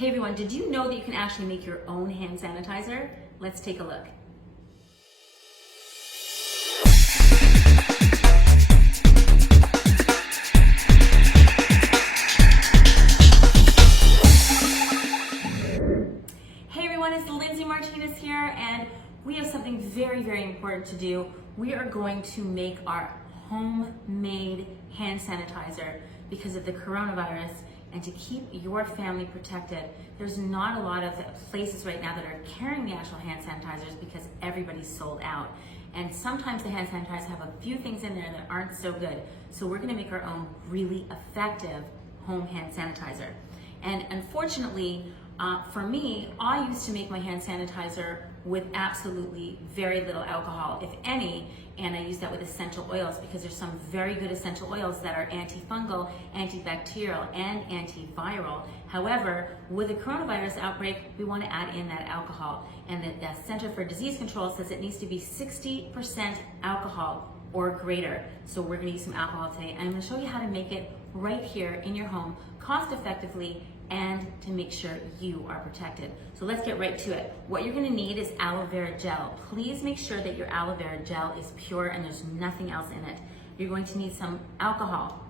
Hey everyone, did you know that you can actually make your own hand sanitizer? Let's take a look. Hey everyone, it's Linzi Martinez here, and we have something very, very important to do. We are going to make our homemade hand sanitizer because of the coronavirus and to keep your family protected. There's not a lot of places right now that are carrying the actual hand sanitizers because everybody's sold out. And sometimes the hand sanitizers have a few things in there that aren't so good. So we're gonna make our own really effective home hand sanitizer. And unfortunately, for me, I used to make my hand sanitizer with absolutely very little alcohol, if any, and I use that with essential oils because there's some very good essential oils that are antifungal, antibacterial, and antiviral. However, with the coronavirus outbreak, we want to add in that alcohol, and the Center for Disease Control says it needs to be 60% alcohol or greater. So we're going to use some alcohol today, and I'm going to show you how to make it right here in your home, cost effectively, and to make sure you are protected. So let's get right to it. What you're gonna need is aloe vera gel. Please make sure that your aloe vera gel is pure and there's nothing else in it. You're going to need some alcohol.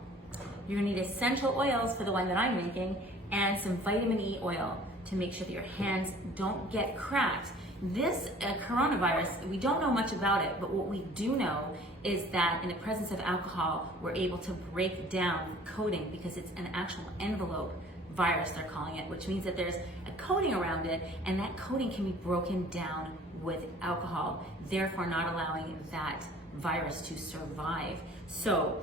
You're gonna need essential oils for the one that I'm making, and some vitamin E oil to make sure that your hands don't get cracked. This coronavirus, we don't know much about it, but what we do know is that in the presence of alcohol, we're able to break down the coating because it's an actual envelope virus, they're calling it, which means that there's a coating around it, and that coating can be broken down with alcohol, therefore not allowing that virus to survive. So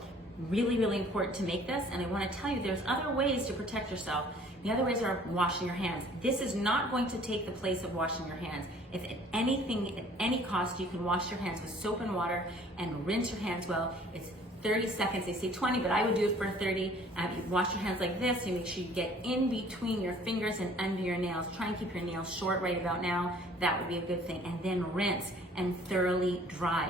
really, really important to make this, and I want to tell you there's other ways to protect yourself. The other ways are washing your hands. This is not going to take the place of washing your hands. If at anything, at any cost, you can wash your hands with soap and water and rinse your hands well. It's 30 seconds, they say 20, but I would do it for 30. You wash your hands like this, you make sure you get in between your fingers and under your nails. Try and keep your nails short right about now. That would be a good thing. And then rinse and thoroughly dry.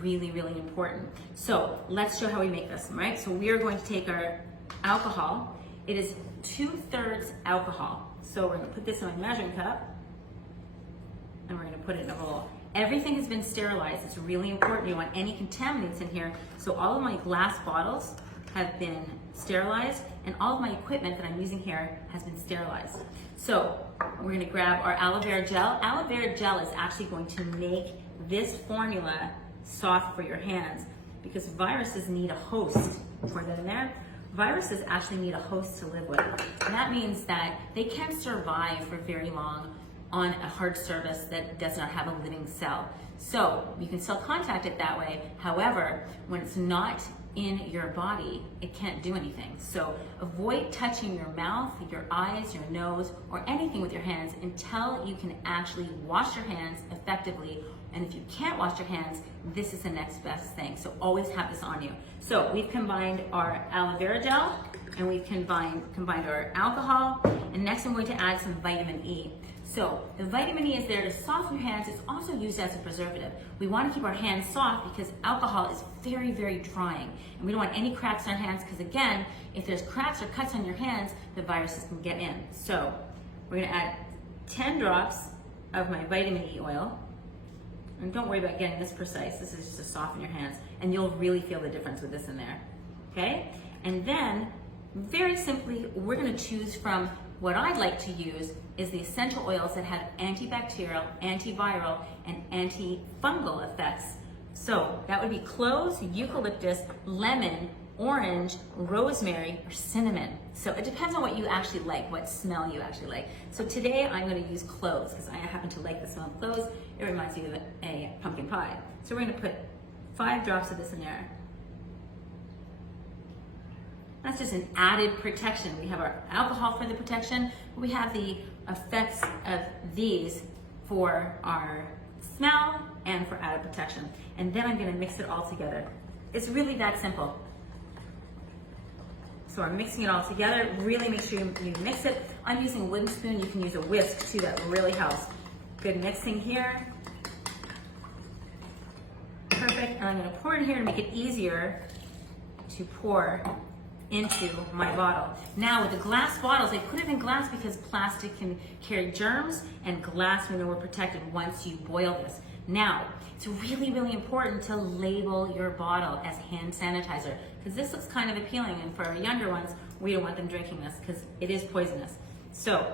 Really, really important. So let's show how we make this, right? So we are going to take our alcohol. It is 2/3 alcohol. So we're gonna put this in my measuring cup and we're gonna put it in a bowl. Everything has been sterilized. It's really important. You don't want any contaminants in here. So all of my glass bottles have been sterilized, and all of my equipment that I'm using here has been sterilized. So we're gonna grab our aloe vera gel. Aloe vera gel is actually going to make this formula soft for your hands because viruses need a host. Pour that in there. Viruses actually need a host to live with. And that means that they can survive for very long on a hard surface that does not have a living cell. So you can still contact it that way. However, when it's not in your body, it can't do anything. So avoid touching your mouth, your eyes, your nose, or anything with your hands until you can actually wash your hands effectively. And if you can't wash your hands, this is the next best thing. So always have this on you. So we've combined our aloe vera gel, and we've combined our alcohol, and next I'm going to add some vitamin E. So the vitamin E is there to soften your hands. It's also used as a preservative. We want to keep our hands soft because alcohol is very, very drying. And we don't want any cracks in our hands because, again, if there's cracks or cuts on your hands, the viruses can get in. So we're going to add 10 drops of my vitamin E oil. And don't worry about getting this precise. This is just to soften your hands. And you'll really feel the difference with this in there. Okay? And then, very simply, we're going to choose from what I'd like to use is the essential oils that have antibacterial, antiviral, and antifungal effects. So that would be cloves, eucalyptus, lemon, orange, rosemary, or cinnamon. So it depends on what you actually like, what smell you actually like. So today I'm going to use cloves because I happen to like the smell of cloves. It reminds me of a pumpkin pie. So we're going to put 5 drops of this in there. That's just an added protection. We have our alcohol for the protection. We have the effects of these for our smell and for added protection. And then I'm gonna mix it all together. It's really that simple. So I'm mixing it all together. Really make sure you mix it. I'm using a wooden spoon. You can use a whisk too, that really helps. Good mixing here. Perfect, and I'm gonna pour it in here to make it easier to pour into my bottle. Now with the glass bottles, I put it in glass because plastic can carry germs, and glass, we know, we're protected once you boil this. Now, it's really, really important to label your bottle as hand sanitizer, because this looks kind of appealing, and for our younger ones, we don't want them drinking this because it is poisonous. So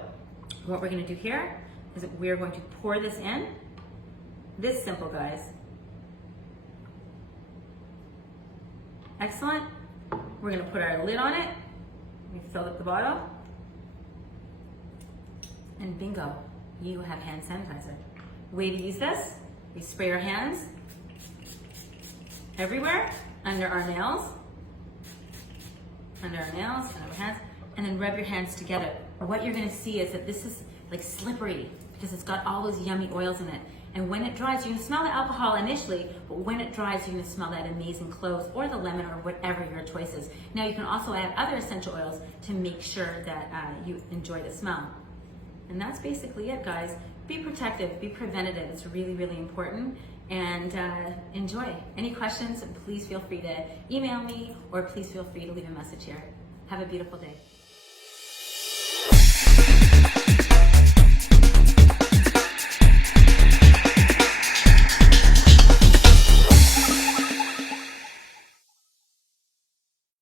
what we're gonna do here is that we're going to pour this in. This simple, guys. Excellent. We're gonna put our lid on it. We fill up the bottle. And bingo, you have hand sanitizer. Way to use this, we spray our hands everywhere, under our nails, under our hands, and then rub your hands together. What you're gonna see is that this is like slippery because it's got all those yummy oils in it. And when it dries, you can smell the alcohol initially, but when it dries, you're gonna smell that amazing cloves or the lemon or whatever your choice is. Now you can also add other essential oils to make sure that you enjoy the smell. And that's basically it, guys. Be protective, be preventative. It's really, really important. And enjoy. Any questions, please feel free to email me or please feel free to leave a message here. Have a beautiful day.